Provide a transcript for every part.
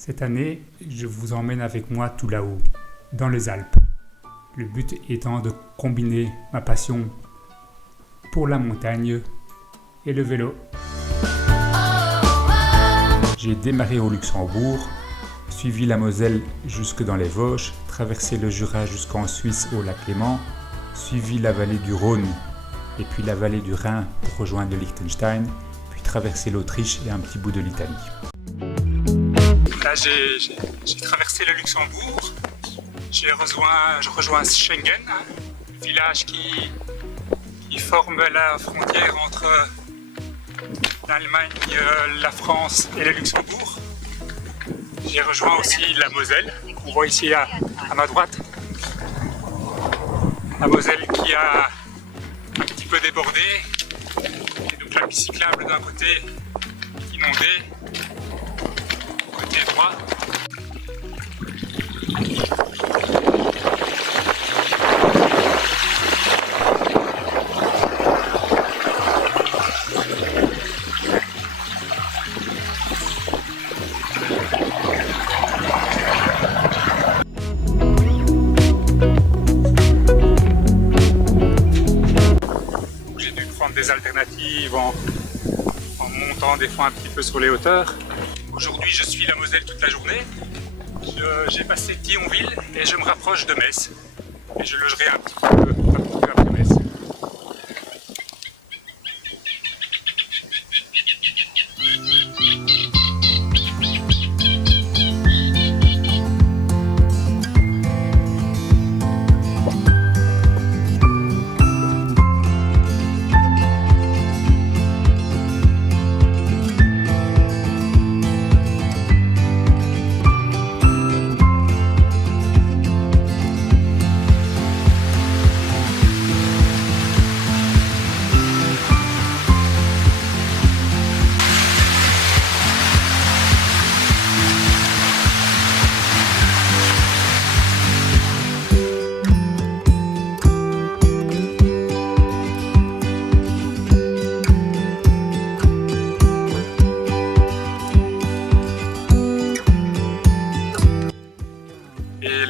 Cette année, je vous emmène avec moi tout là-haut, dans les Alpes. Le but étant de combiner ma passion pour la montagne et le vélo. J'ai démarré au Luxembourg, suivi la Moselle jusque dans les Vosges, traversé le Jura jusqu'en Suisse au lac Léman, suivi la vallée du Rhône et puis la vallée du Rhin pour rejoindre le Liechtenstein, puis traversé l'Autriche et un petit bout de l'Italie. Là, j'ai traversé le Luxembourg, je rejoins Schengen, le village qui forme la frontière entre l'Allemagne, la France et le Luxembourg. J'ai rejoint aussi la Moselle, on voit ici à ma droite. La Moselle qui a un petit peu débordé, et donc la piste cyclable d'un côté inondée, côté droit. Des alternatives en montant des fois un petit peu sur les hauteurs. Aujourd'hui je suis la Moselle toute la journée. J'ai passé Thionville et je me rapproche de Metz. Et je logerai un petit peu après Metz.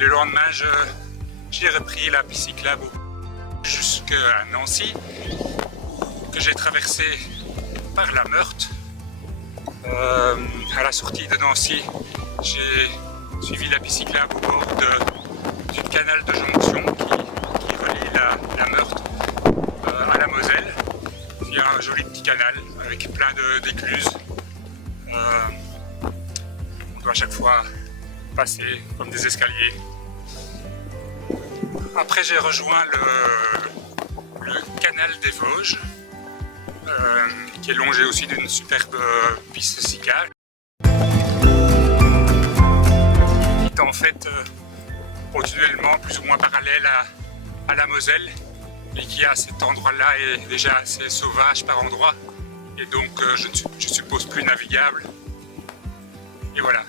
Le lendemain, j'ai repris la piste cyclable jusqu'à Nancy, que j'ai traversé par la Meurthe. À la sortie de Nancy, j'ai suivi la piste cyclable au bord du canal de jonction qui relie la Meurthe à la Moselle. Il y a un joli petit canal avec plein d'écluses. On doit à chaque fois passer comme des escaliers. Après j'ai rejoint le canal des Vosges, qui est longé aussi d'une superbe piste cyclable, qui est en fait continuellement plus ou moins parallèle à la Moselle, et qui à cet endroit-là est déjà assez sauvage par endroits, et donc je suppose plus navigable. Et voilà.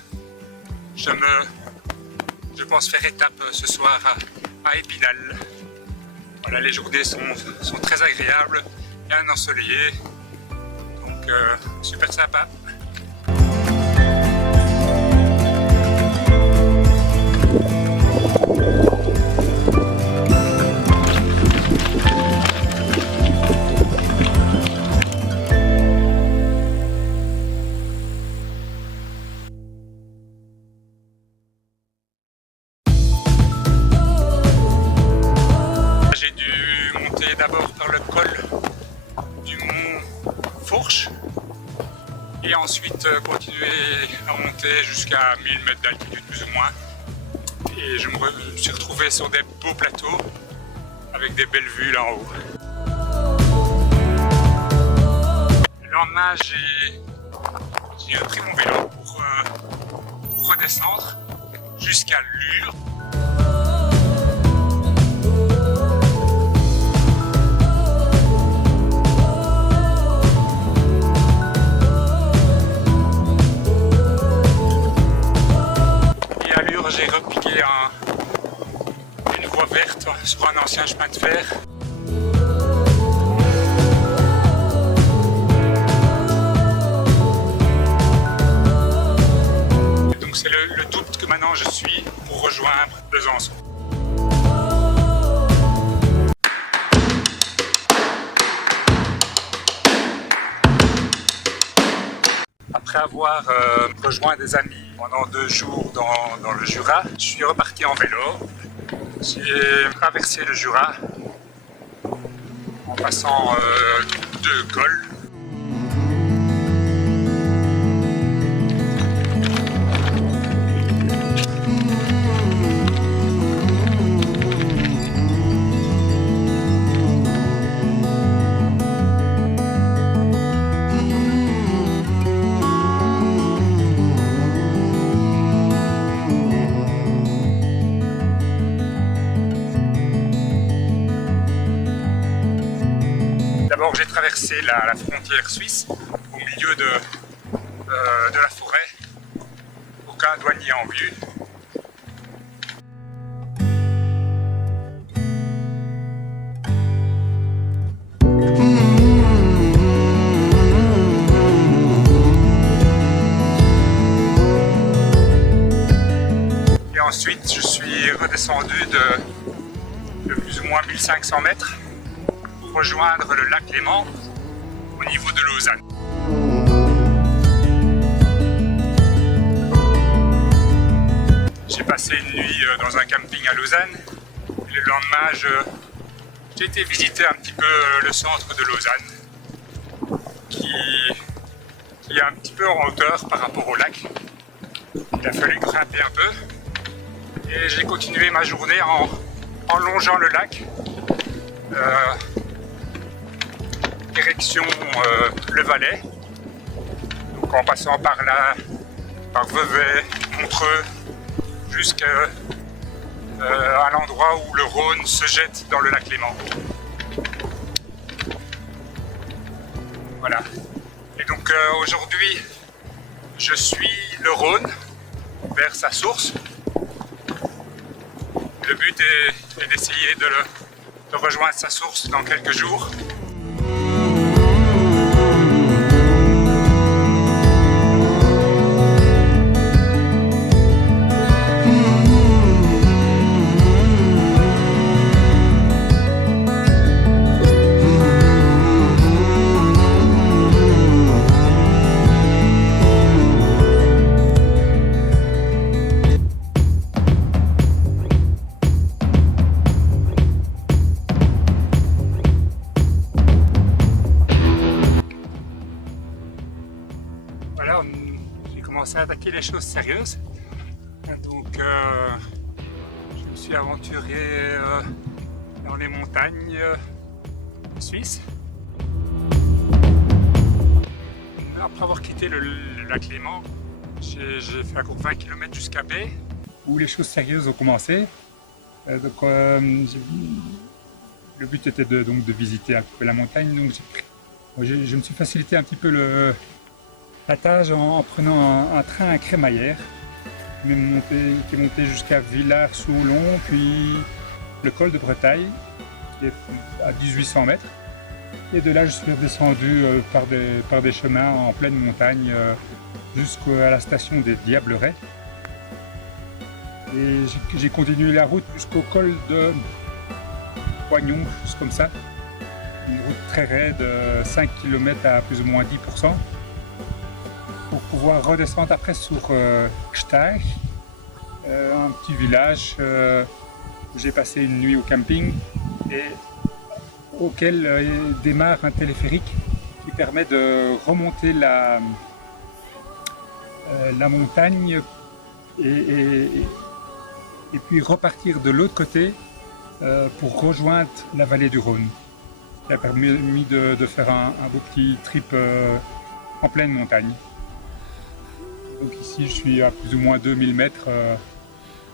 Je pense faire étape ce soir à Épinal. Voilà, les journées sont très agréables, bien ensoleillées, donc super sympa. D'abord par le col du mont Fourche et ensuite continuer à monter jusqu'à 1000 mètres d'altitude plus ou moins, et je me suis retrouvé sur des beaux plateaux avec des belles vues là en haut. Le lendemain j'ai repris mon vélo pour redescendre jusqu'à Lure. J'ai repiqué une voie verte sur un ancien chemin de fer. Donc c'est le maintenant je suis pour rejoindre Besançon. Après avoir rejoint des amis pendant 2 jours dans le Jura, je suis reparti en vélo. J'ai traversé le Jura en passant 2 cols. D'abord j'ai traversé la frontière suisse au milieu de la forêt, aucun douanier en vue. Et ensuite je suis redescendu de plus ou moins 1500 mètres. Rejoindre le lac Léman au niveau de Lausanne. J'ai passé une nuit dans un camping à Lausanne et le lendemain j'ai été visiter un petit peu le centre de Lausanne qui est un petit peu en hauteur par rapport au lac. Il a fallu grimper un peu et j'ai continué ma journée en longeant le lac. Direction le Valais, donc en passant par là, par Vevey, Montreux, jusqu'à l'endroit où le Rhône se jette dans le lac Léman. Voilà. Et donc aujourd'hui, je suis le Rhône vers sa source. Le but est d'essayer de rejoindre sa source dans quelques jours. Voilà, j'ai commencé à attaquer les choses sérieuses. Donc je me suis aventuré dans les montagnes suisses. Après avoir quitté le lac Léman, j'ai fait encore 20 km jusqu'à Baie, où les choses sérieuses ont commencé. Donc, le but était de visiter un peu la montagne. Donc je me suis facilité un petit peu la tâche en prenant un train à crémaillère qui est monté jusqu'à Villars-sous-Olon, puis le col de Bretagne, qui est à 1800 mètres. Et de là, je suis redescendu par des chemins en pleine montagne jusqu'à la station des Diablerets. Et j'ai continué la route jusqu'au col de Poignon, juste comme ça. Une route très raide, 5 km à plus ou moins 10%. Pour pouvoir redescendre après sur Gsteig, un petit village où j'ai passé une nuit au camping et auquel démarre un téléphérique qui permet de remonter la montagne et puis repartir de l'autre côté pour rejoindre la vallée du Rhône. Ça a permis de faire un beau petit trip en pleine montagne. Donc ici je suis à plus ou moins 2000 mètres,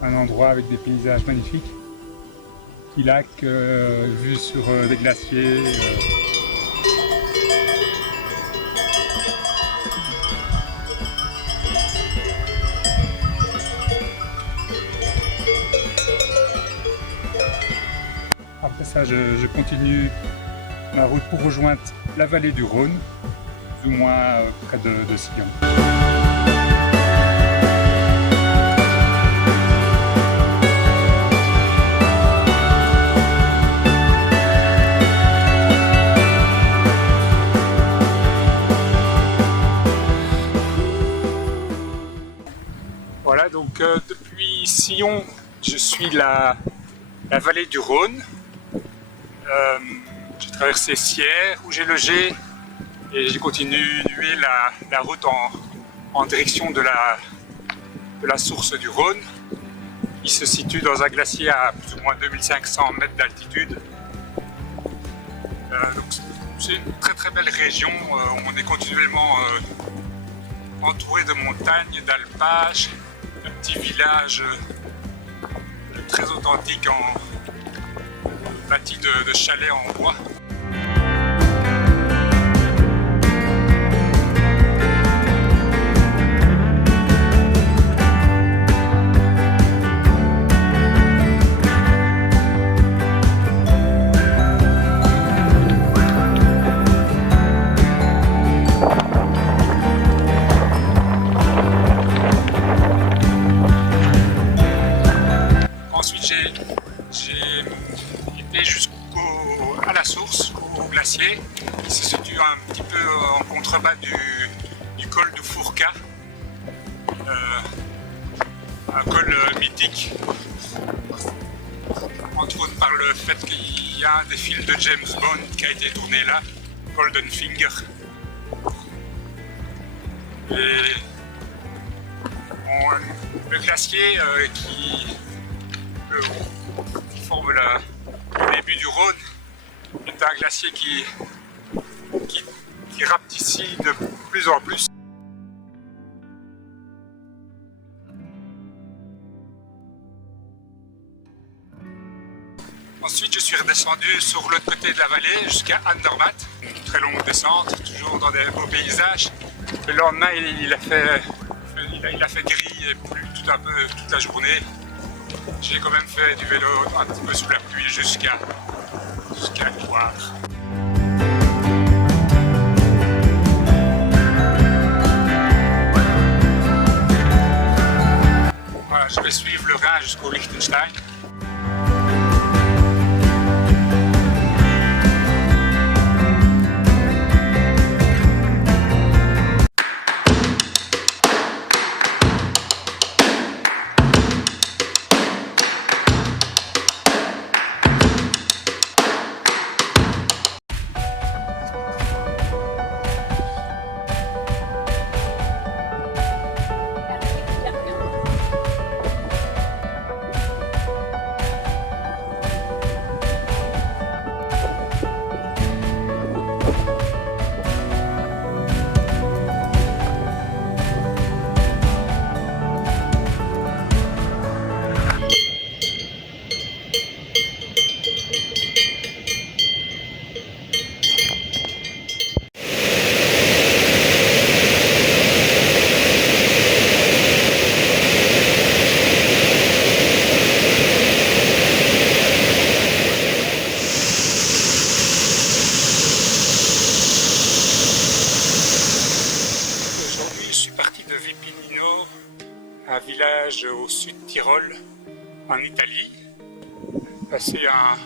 un endroit avec des paysages magnifiques. Petit lac, vue sur des glaciers. Après ça je continue ma route pour rejoindre la vallée du Rhône, plus ou moins près de Sion. Donc depuis Sillon, je suis la vallée du Rhône. J'ai traversé Sierre où j'ai logé et j'ai continué la route en direction de la source du Rhône. Il se situe dans un glacier à plus ou moins 2500 mètres d'altitude. Donc c'est une très belle région. On est continuellement entouré de montagnes, d'alpages, de petits villages très authentiques bâtis de chalets en bois. Ensuite, j'ai été jusqu'à la source, au glacier, qui se situe un petit peu en contrebas du col de Fourca, un col mythique, entre autres par le fait qu'il y a un des films de James Bond qui a été tourné là, Golden Finger. Et le glacier qui forme le début du Rhône est un glacier qui rapetit de plus en plus. Ensuite, je suis redescendu sur l'autre côté de la vallée jusqu'à Andermatt. Une très longue descente, toujours dans des beaux paysages. Le lendemain, il a fait gris et plu tout un peu toute la journée. J'ai quand même fait du vélo un petit peu sous la pluie jusqu'à Loire. Voilà, je vais suivre le Rhin jusqu'au Liechtenstein. Un village au sud Tyrol, en Italie. Passer un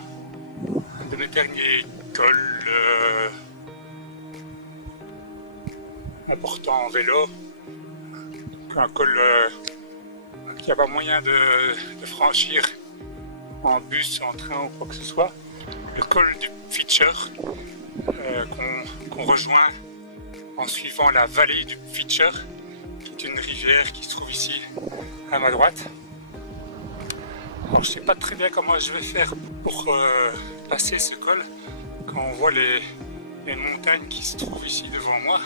de mes derniers cols importants en vélo. Un col qu'il n'y a pas moyen de franchir en bus, en train ou quoi que ce soit. Le col du Pfitscher qu'on rejoint en suivant la vallée du Pfitscher, qui est une rivière qui se trouve ici à ma droite. Alors je ne sais pas très bien comment je vais faire pour passer ce col quand on voit les montagnes qui se trouvent ici devant moi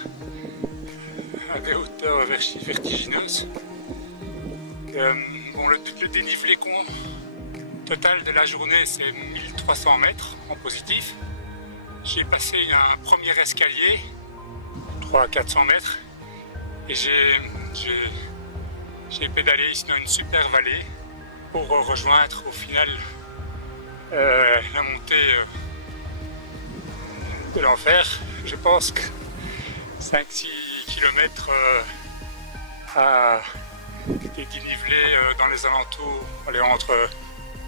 à des hauteurs vertigineuses. Bon, le dénivelé total de la journée c'est 1300 mètres en positif. J'ai passé un premier escalier 300-400 mètres et j'ai pédalé ici dans une super vallée pour rejoindre au final la montée de l'enfer. Je pense que 5-6 km à des dénivelés dans les alentours, entre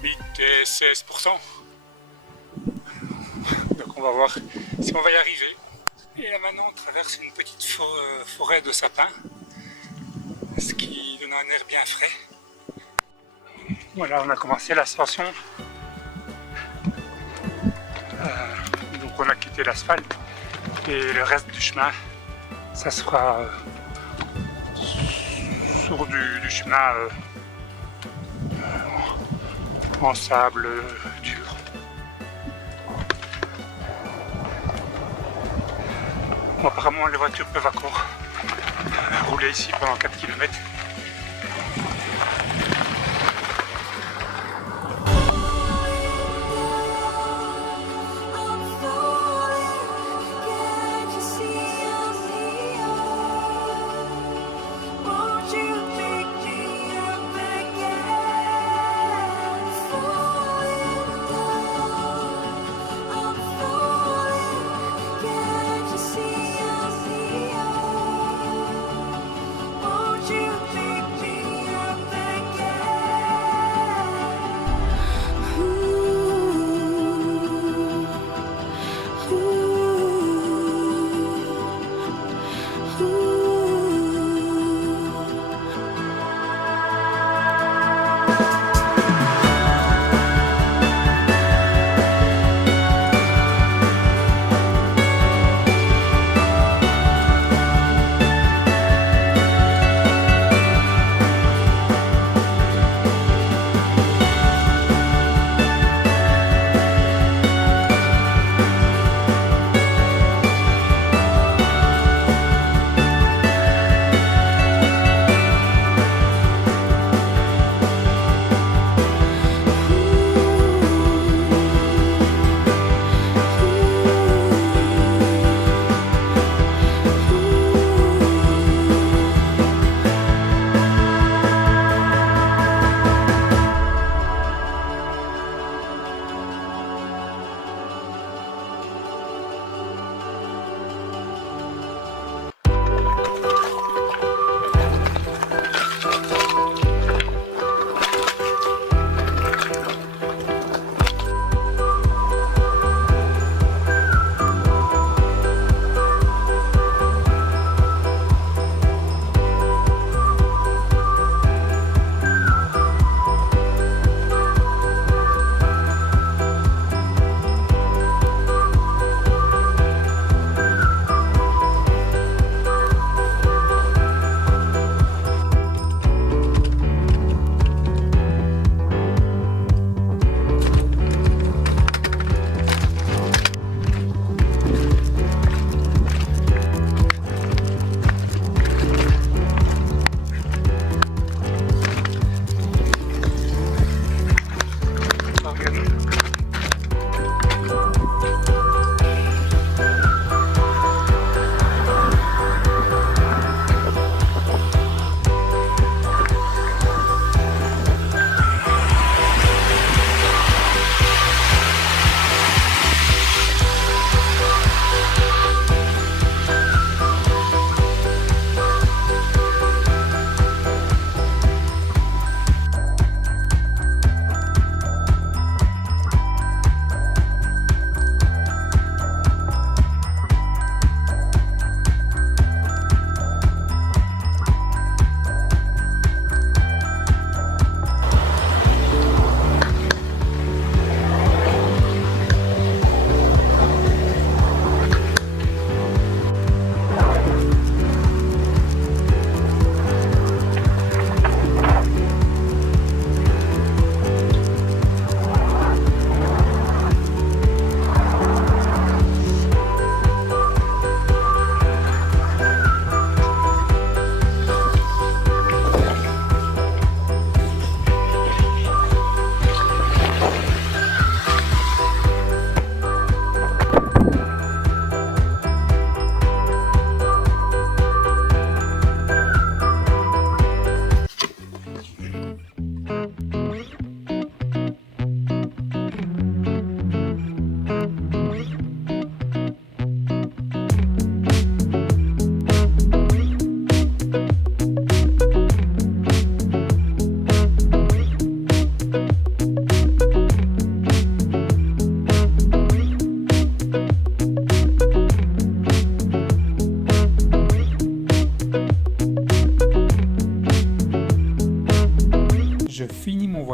8 et 16%. Donc on va voir si on va y arriver. Et là maintenant on traverse une petite forêt de sapins, ce qui donne un air bien frais. Voilà, on a commencé l'ascension. Donc on a quitté l'asphalte et le reste du chemin, ça sera sur du chemin en sable dur. Bon, apparemment les voitures peuvent encore rouler ici pendant 4 km.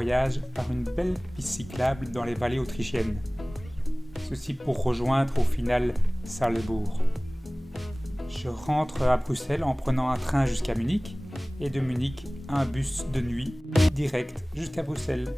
voyage par une belle piste cyclable dans les vallées autrichiennes. Ceci pour rejoindre au final Salzbourg. Je rentre à Bruxelles en prenant un train jusqu'à Munich et de Munich un bus de nuit direct jusqu'à Bruxelles.